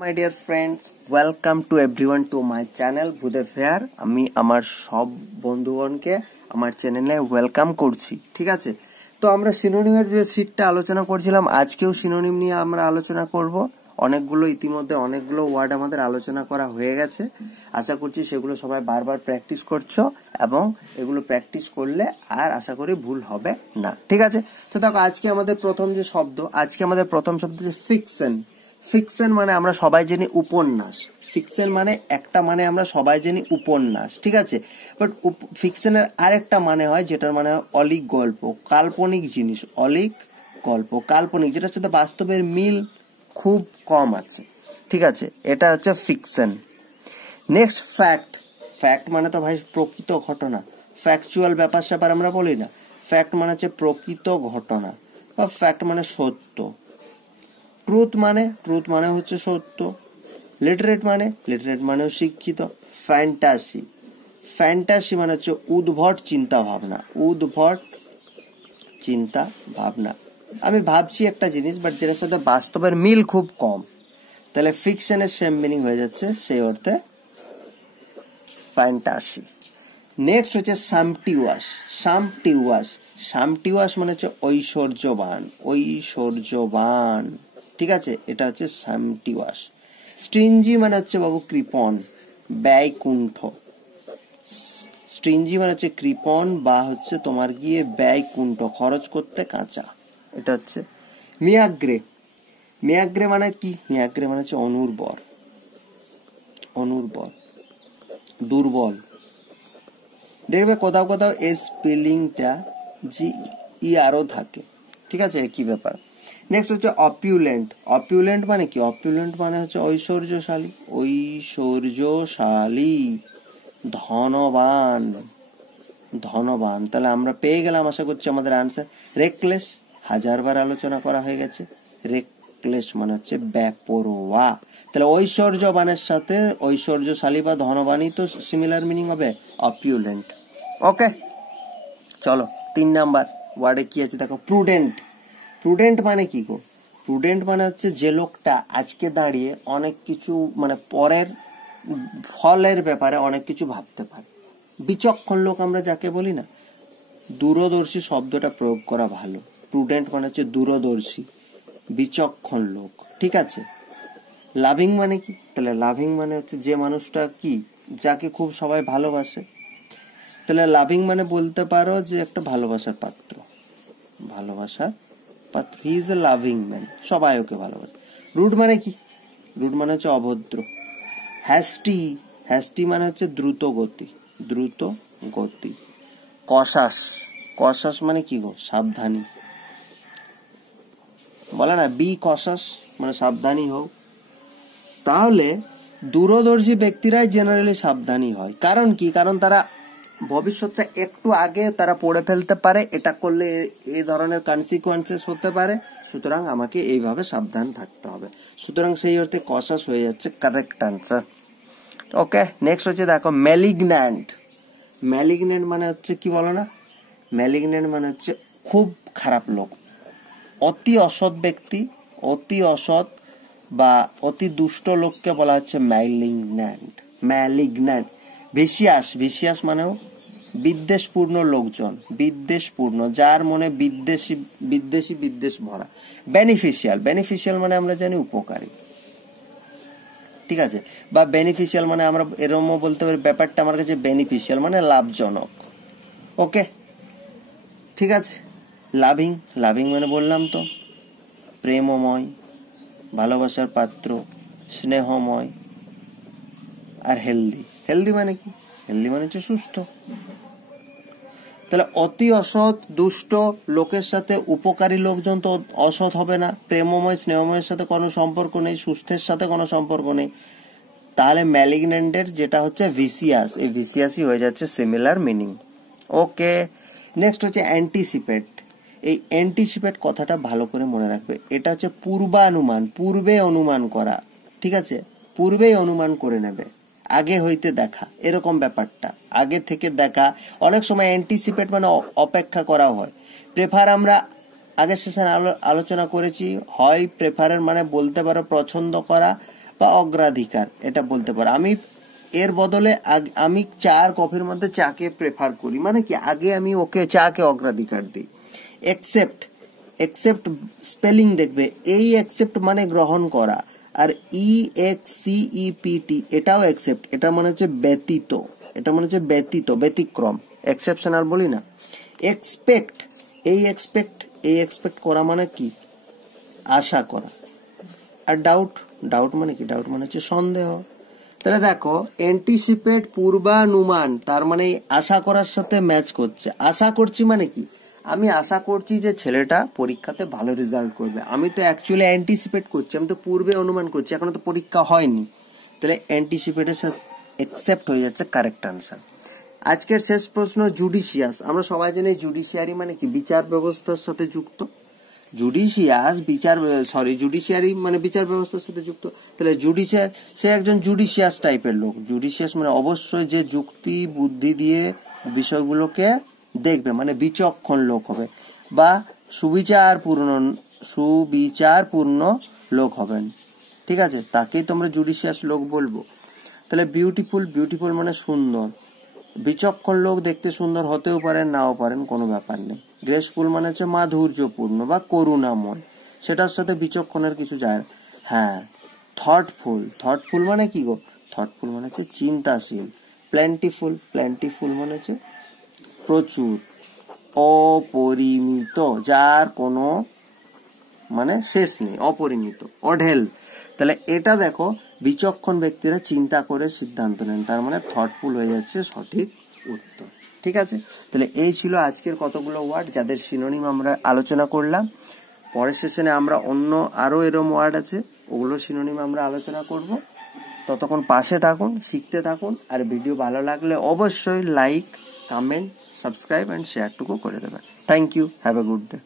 My dear friends, welcome to everyone to my channel ভূদে ফেয়ার। আমি আমার সব বন্ধুগণকে আমার চ্যানেলে ওয়েলকাম করছি। ঠিক আছে, তো আমরা সিনোনিমের যে সিটটা আলোচনা করছিলাম, আজকেও সিনোনিম নিয়ে আমরা আলোচনা করব। ইতিমধ্যে অনেকগুলো ওয়ার্ড আমাদের আলোচনা করা হয়ে গেছে। আশা করছি সেগুলো সবাই বারবার প্র্যাকটিস করছো এবং এগুলো প্র্যাকটিস করলে আর আশা করি ভুল হবে না। ঠিক আছে, তো দেখো আজকে আমাদের প্রথম শব্দ যে ফিকশন। ফিকশন মানে আমরা সবাই জানি উপন্যাস। ফিকশন মানে একটা মানে আমরা সবাই জানি উপন্যাস, ঠিক আছে। বাট ফিকশনের আরেকটা মানে হয়, যেটার মানে হয় অলিক গল্প, কাল্পনিক জিনিস। অলিক গল্প কাল্পনিক, যেটার সাথে বাস্তবের মিল খুব কম আছে। ঠিক আছে, এটা হচ্ছে ফিকশন। Next fact. ফ্যাক্ট মানে তো ভাই প্রকৃত ঘটনা। ফ্যাকচুয়াল ব্যাপার স্যাপার আমরা বলি না। ফ্যাক্ট মানে হচ্ছে প্রকৃত ঘটনা, বা ফ্যাক্ট মানে সত্য। ট্রুথ মানে হচ্ছে সত্য। লিটারেট মানে শিক্ষিত। ফ্যান্টাসি মানে হচ্ছে উদ্ভট চিন্তা ভাবনা। আমি ভাবছি একটা জিনিস, বাট যেটার সাথে বাস্তবের মিল খুব কম, তাহলে ফিকশনের সেম মিনিং হয়ে যাচ্ছে সেই অর্থে ফ্যান্টাসি। নেক্সট হচ্ছে সামটিউয়াস মানে হচ্ছে ঐশ্বর্যবান। ঠিক আছে, এটা হচ্ছে সামটিউয়াস। স্ট্রিঞ্জি মানে হচ্ছে বাবু কৃপণ, ব্যয়কুণ্ঠ। স্ট্রিঞ্জি মানে হচ্ছে কৃপণ বা হচ্ছে তোমার গিয়ে ব্যয়কুণ্ঠ, খরচ করতে কাঁচা। এটা হচ্ছে মিয়াগ্রে মানে কি? মিয়াগ্রে মানে হচ্ছে অনুর্বর, দুর্বল। দেখবে কোথাও এই স্পেলিংটা আরও থাকে। ঠিক আছে, একই ব্যাপার। নেক্সট হচ্ছে অপিউলেন্ট মানে কি? অপিউলেন্ট মানে হচ্ছে ঐশ্বর্যশালী, ধনবান। তাহলে আমরা পেয়ে গেলাম, আশা করছি, আমাদের আনসার। রেকলেস 1000বার আলোচনা করা হয়ে গেছে। রেকলেস মানে হচ্ছে বেপরোয়া। তাহলে ঐশ্বর্যবানের সাথে ঐশ্বর্যশালী বা ধনবানই তো সিমিলার মিনিং হবে, অপিউলেন্ট। ওকে, চলো 3 নাম্বার ওয়ার্ডে কি আছে দেখো, প্রুডেন্ট মানে কি গো? প্রুডেন্ট মানে হচ্ছে যে লোকটা আজকে দাঁড়িয়ে অনেক কিছু, মানে পরের ফলের ব্যাপারে অনেক কিছু ভাবতে পারে। বিচক্ষণ লোক আমরা যাকে বলি না, দূরদর্শী শব্দটা প্রয়োগ করা ভালো। প্রুডেন্ট মানে হচ্ছে দূরদর্শী, বিচক্ষণ লোক। ঠিক আছে, লাভিং মানে কি? তাহলে লাভিং মানে হচ্ছে যে মানুষটা কি, যাকে খুব সবাই ভালোবাসে। তাহলে লাভিং মানে বলতে পারো যে একটা ভালোবাসার পাত্র। He is a loving man, সবাই ওকে ভালোবাসে। রুড মানে কি? রুড মানে হচ্ছে অভদ্র। হ্যাস্টি মানে হচ্ছে দ্রুত গতি। কশাস মানে কি গো? সাবধানী। বলে না, বি কশাস মানে সাবধানী হোক। তাহলে দূরদর্শী ব্যক্তিরাই জেনারেলি সাবধানী হয়। কারণ কি? কারণ তারা ভবিষ্যৎটা একটু আগে তারা পড়ে ফেলতে পারে, এটা করলে এই ধরনের কনসিকুয়েন্সেস হতে পারে, সুতরাং আমাকে এইভাবে সাবধান থাকতে হবে। সুতরাং সেই অর্থে কশাস হয়ে যাচ্ছে কারেক্ট আনসার। ওকে, নেক্সট হচ্ছে দেখো ম্যালিগন্যান্ট মানে হচ্ছে কি বলো না? ম্যালিগন্যান্ট মানে হচ্ছে খুব খারাপ লোক, অতি অসৎ ব্যক্তি, অতি অসৎ বা অতি দুষ্ট লোককে বলা হচ্ছে ম্যালিগন্যান্ট। ভিসিয়াস মানেও বিদ্বেষপূর্ণ লোকজন, যার মনে বিদ্বেষ ভরা। বেনিফিশিয়াল মানে আমরা জানি উপকারী। ঠিক আছে, বা বেনিফিশিয়াল মানে আমরা এরকমও বলতে পারি, ব্যাপারটা আমার কাছে বেনিফিশিয়াল মানে লাভজনক। ওকে, ঠিক আছে। লাভিং মানে বললাম তো, প্রেমময়, ভালোবাসার পাত্র, স্নেহময়। আর হেলদি মানে কি? হেলদি মানে হচ্ছে সুস্থ। তাহলে অতি অসৎ দুষ্ট লোকের সাথে উপকারী লোকজন তো অসৎ হবে না। প্রেমময় স্নেহময়ের সাথে কোনো সম্পর্ক নেই, সুস্থের সাথে কোনো সম্পর্ক নেই। তাহলে ম্যালিগন্যান্টের যেটা হচ্ছে ভিসিয়াস, এই ভিসিয়াসই হয়ে যাচ্ছে সিমিলার মিনিং। ওকে, নেক্সট হচ্ছে অ্যান্টিসিপেট। এই অ্যান্টিসিপেট কথাটা ভালো করে মনে রাখবে। এটা হচ্ছে পূর্বে অনুমান করা। ঠিক আছে, পূর্বেই অনুমান করে নেবে, আগে হইতে দেখা, এরকম ব্যাপারটা, আগে থেকে দেখা। অনেক সময় অ্যান্টিসিপেট মানে অপেক্ষা করা হয়। প্রেফার আমরা আগের সেশনে আলোচনা করেছি, হয় প্রেফারের মানে বলতে পারো পছন্দ করা, বা অগ্রাধিকার এটা বলতে পারো। আমি এর বদলে আমি চা আর কফির মধ্যে চাকে প্রেফার করি, মানে কি আগে আমি ওকে চাকে অগ্রাধিকার দিই। একসেপ্ট, একসেপ্ট স্পেলিং দেখবে, এই একসেপ্ট মানে গ্রহণ করা, আর EXCEPT এটাও একসেপ্ট, এটা মানে হচ্ছে ব্যতীত, এটা মানে হচ্ছে ব্যতীত, ব্যতিক্রম, এক্সেপশনাল বলি না। এক্সপেক্ট, এই এক্সপেক্ট করা মানে কি আশা করা। আর ডাউট, ডাউট মানে কি, ডাউট মানে হচ্ছে সন্দেহ। তাহলে দেখো অ্যান্টিসিপেট পূর্বানুমান, তার মানে আশা করার সাথে ম্যাচ করছে। আশা করছি মানে কি, আমি আশা করছি যে ছেলেটা পরীক্ষাতে ভালো রেজাল্ট করবে, আমি তো অ্যাকচুয়ালি অ্যান্টিসিপেট করছি, আমি তো পূর্বে অনুমান করছি, এখনো তো পরীক্ষা হয়নি। তাহলে অ্যান্টিসিপেটের সাথে একসেপ্ট হয়ে যাচ্ছে কারেক্ট আনসার। আজকের শেষ প্রশ্ন, জুডিশিয়াস। আমরা সবাই জানি জুডিশিয়ারি মানে কি, বিচার ব্যবস্থার সাথে যুক্ত। জুডিশিয়ারি মানে বিচার ব্যবস্থার সাথে যুক্ত। তাহলে জুডিশিয়াস, সে একজন জুডিশিয়াস টাইপের লোক। জুডিশিয়াস মানে অবশ্যই যে যুক্তি বুদ্ধি দিয়ে বিষয়গুলোকে দেখবে, মানে বিচক্ষণ লোক হবে, বা সুবিচারপূর্ণ লোক হবেন, ঠিক আছে, তাকেই তোমরা জুডিশিয়াস লোক বলবো। তাহলে বিউটিফুল, বিউটিফুল মানে সুন্দর। বিচক্ষণ লোক দেখতে সুন্দর হতেও পারেন, নাও পারেন, কোনো ব্যাপার নেই। গ্রেসফুল মানে হচ্ছে মাধুর্যপূর্ণ বা করুণাময়, সেটার সাথে বিচক্ষণের কিছু যায় না। হ্যাঁ, থটফুল, থটফুল মানে কি গো, থটফুল মানে হচ্ছে চিন্তাশীল। প্ল্যান্টিফুল, প্ল্যান্টিফুল মানে হচ্ছে প্রচুর। অপরিমিত, যার কোনো মানে শেষ নেই, অপরিমিত। অঢেল, তাহলে এটা দেখো বিচক্ষণ ব্যক্তিরা চিন্তা করে সিদ্ধান্ত নেন, তার মানে থটফুল হয়ে যাচ্ছে সঠিক উত্তর। ঠিক আছে, তাহলে এই ছিল আজকের কতগুলো ওয়ার্ড যাদের সিনোনিম আমরা আলোচনা করলাম। পরের সেশনে আমরা অন্য আরো এরম ওয়ার্ড আছে, ওগুলো সিনোনিম আমরা আলোচনা করব। ততক্ষণ পাশে থাকুন, শিখতে থাকুন, আর ভিডিও ভালো লাগলে অবশ্যই লাইক, কমেন্ট, সাবস্ক্রাইব অ্যান্ড শেয়ারটুকু করে দেবেন। Thank you, have a good day.